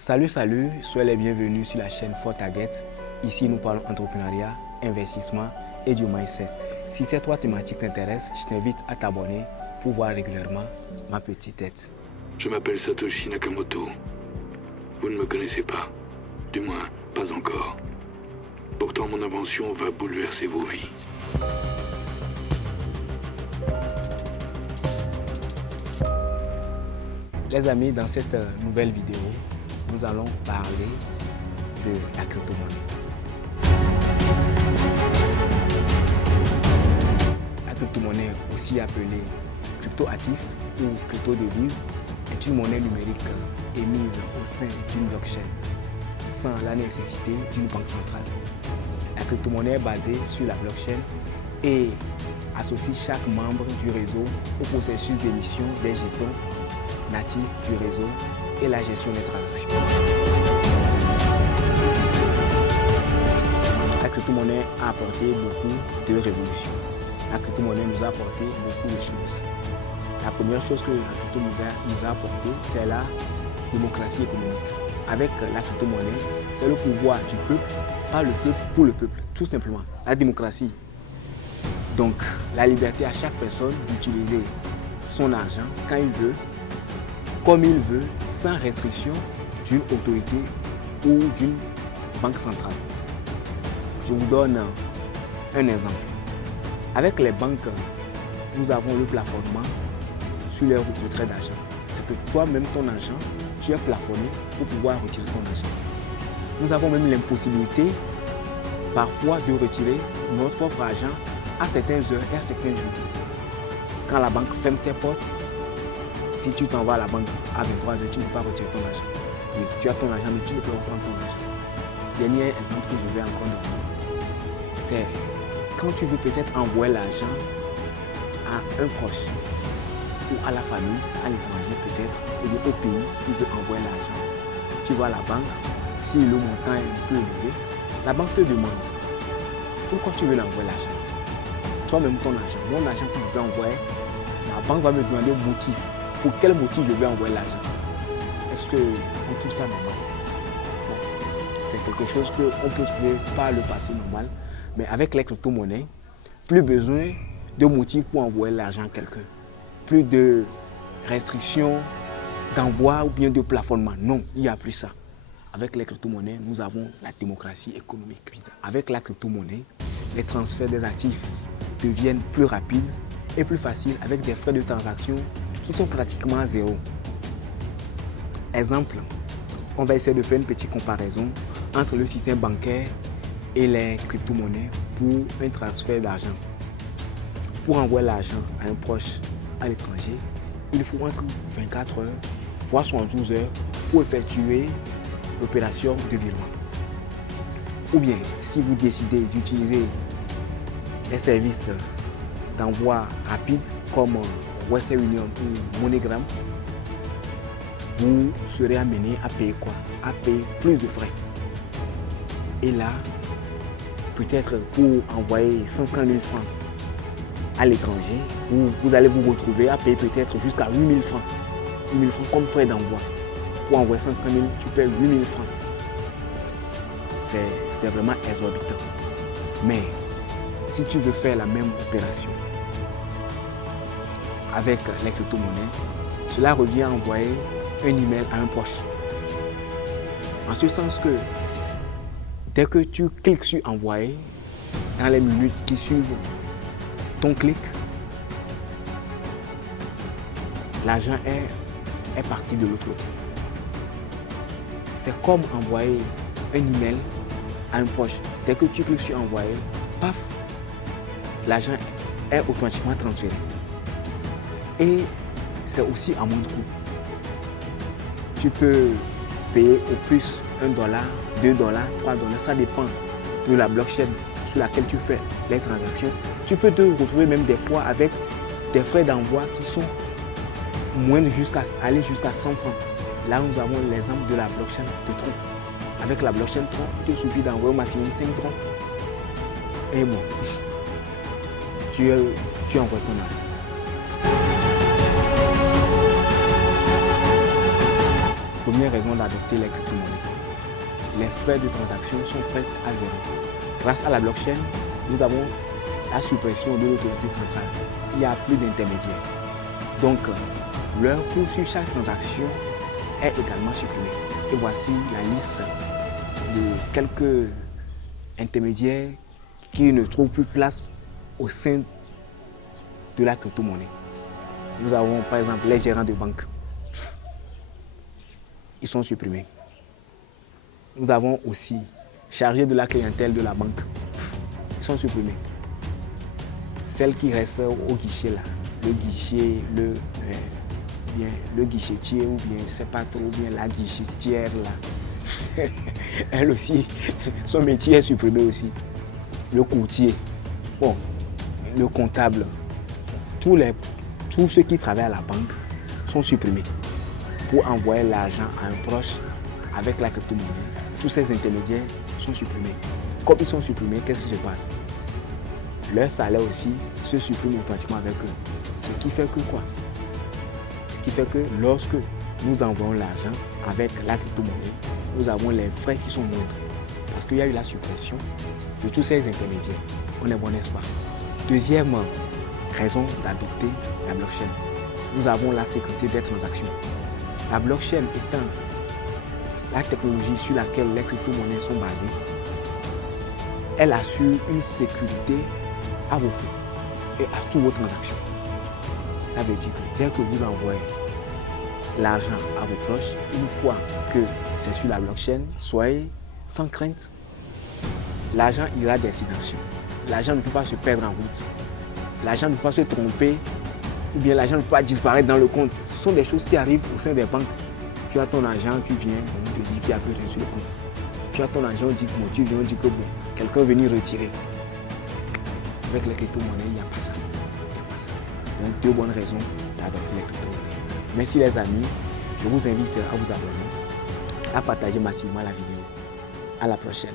Salut, soyez les bienvenus sur la chaîne For Target. Ici, nous parlons entrepreneuriat, investissement et du mindset. Si ces trois thématiques t'intéressent, je t'invite à t'abonner pour voir régulièrement ma petite tête. Je m'appelle Satoshi Nakamoto. Vous ne me connaissez pas. Du moins, pas encore. Pourtant, mon invention va bouleverser vos vies. Les amis, dans cette nouvelle vidéo, nous allons parler de la crypto-monnaie. La crypto-monnaie, aussi appelée crypto-actif ou crypto-devise, est une monnaie numérique émise au sein d'une blockchain sans la nécessité d'une banque centrale. La crypto-monnaie est basée sur la blockchain et associe chaque membre du réseau au processus d'émission des jetons natifs du réseau et la gestion des transactions. La crypto-monnaie a apporté beaucoup de révolutions. La crypto-monnaie nous a apporté beaucoup de choses. La première chose que la crypto-monnaie nous a apporté, c'est la démocratie économique. Avec la crypto-monnaie, c'est le pouvoir du peuple, par le peuple, pour le peuple, tout simplement. La démocratie. Donc, la liberté à chaque personne d'utiliser son argent quand il veut, comme il veut, sans restriction d'une autorité ou d'une banque centrale. Je vous donne un exemple. Avec les banques, nous avons le plafonnement sur les retraits d'argent. C'est que toi-même, ton argent, tu es plafonné pour pouvoir retirer ton argent. Nous avons même l'impossibilité parfois de retirer notre propre argent à certaines heures et à certains jours. Quand la banque ferme ses portes, si tu t'en vas à la banque à 23h, tu ne peux pas retirer ton argent. Oui, tu as ton argent, mais tu ne peux pas reprendre ton argent. Dernier exemple que je vais encore donner, c'est quand tu veux peut-être envoyer l'argent à un proche ou à la famille, à l'étranger peut-être, ou au pays qui veut envoyer l'argent. Tu vas à la banque, si le montant est un peu élevé, la banque te demande pourquoi tu veux l'envoyer l'argent. Toi-même ton argent, mon argent que je veux envoyer, la banque va me demander le motif. Pour quel motif je vais envoyer l'argent? Est-ce qu'on trouve ça normal? C'est quelque chose qu'on peut trouver par le passé normal, mais avec les crypto-monnaies, plus besoin de motifs pour envoyer l'argent à quelqu'un. Plus de restrictions d'envoi ou bien de plafonnement. Non, il n'y a plus ça. Avec les crypto-monnaies, nous avons la démocratie économique. Avec la crypto-monnaie, les transferts des actifs deviennent plus rapides et plus faciles avec des frais de transaction qui sont pratiquement à zéro. Exemple, on va essayer de faire une petite comparaison entre le système bancaire et les crypto-monnaies pour un transfert d'argent. Pour envoyer l'argent à un proche à l'étranger, il faut entre 24 heures, voire 72 heures pour effectuer l'opération de virement. Ou bien, si vous décidez d'utiliser les services d'envoi rapide comme Western Union ou MoneyGram, vous serez amené à payer quoi? À payer plus de frais. Et là, peut-être pour envoyer 500 000 francs à l'étranger, vous allez vous retrouver à payer peut-être jusqu'à 8 000 francs. 8 000 francs comme frais d'envoi. Pour envoyer 500 000, tu payes 8 000 francs. C'est vraiment exorbitant. Mais si tu veux faire la même opération avec les crypto-monnaies, cela revient à envoyer un email à un proche. En ce sens que dès que tu cliques sur envoyer, dans les minutes qui suivent ton clic, l'argent est parti de l'autre côté. C'est comme envoyer un email à un proche. Dès que tu cliques sur envoyer, paf, l'argent est automatiquement transféré. Et c'est aussi à moindre coût. Tu peux payer au plus $1, $2, $3, ça dépend de la blockchain sur laquelle tu fais les transactions. Tu peux te retrouver même des fois avec des frais d'envoi qui sont moindres jusqu'à 100 francs. Là, nous avons l'exemple de la blockchain de Tron. Avec la blockchain Tron, il te suffit d'envoyer au maximum 5 Tron. Et bon, tu envoies ton argent. Première première raison d'adopter les crypto-monnaies. Les frais de transaction sont presque à zéro. Grâce à la blockchain, nous avons la suppression de l'autorité centrale. Il n'y a plus d'intermédiaires. Donc, leur coût sur chaque transaction est également supprimé. Et voici la liste de quelques intermédiaires qui ne trouvent plus place au sein de la crypto-monnaie. Nous avons par exemple les gérants de banque. Ils sont supprimés. Nous avons aussi chargés de la clientèle de la banque. Ils sont supprimés. Celles qui restent au guichet là, le guichet, le guichetier ou bien, je sais pas trop, ou bien la guichetière là. Elle aussi, son métier est supprimé aussi. Le courtier, bon, le comptable, tous ceux qui travaillent à la banque sont supprimés pour envoyer l'argent à un proche avec la crypto-monnaie. Tous ces intermédiaires sont supprimés. Comme ils sont supprimés, qu'est-ce qui se passe? Leur salaire aussi se supprime automatiquement avec eux. Ce qui fait que quoi? Ce qui fait que lorsque nous envoyons l'argent avec la crypto-monnaie, nous avons les frais qui sont moindres. Parce qu'il y a eu la suppression de tous ces intermédiaires. On est bon, n'est-ce pas? Deuxième raison d'adopter la blockchain. Nous avons la sécurité des transactions. La blockchain étant la technologie sur laquelle les crypto-monnaies sont basées, elle assure une sécurité à vos fonds et à toutes vos transactions. Ça veut dire que dès que vous envoyez l'argent à vos proches, une fois que c'est sur la blockchain, soyez sans crainte. L'argent ira destination. L'argent ne peut pas se perdre en route. L'argent ne peut pas se tromper ou bien l'argent ne peut pas disparaître dans le compte. Ce sont des choses qui arrivent au sein des banques. Tu as ton argent, tu viens, on te dit qu'il n'y a plus rien sur le compte. Tu as ton argent, on dit que bon, tu viens, on dit que bon, quelqu'un est venu retirer. Avec les crypto-monnaies, il n'y a pas ça. Donc, deux bonnes raisons d'adopter les crypto-monnaies. Merci les amis. Je vous invite à vous abonner, à partager massivement la vidéo. À la prochaine.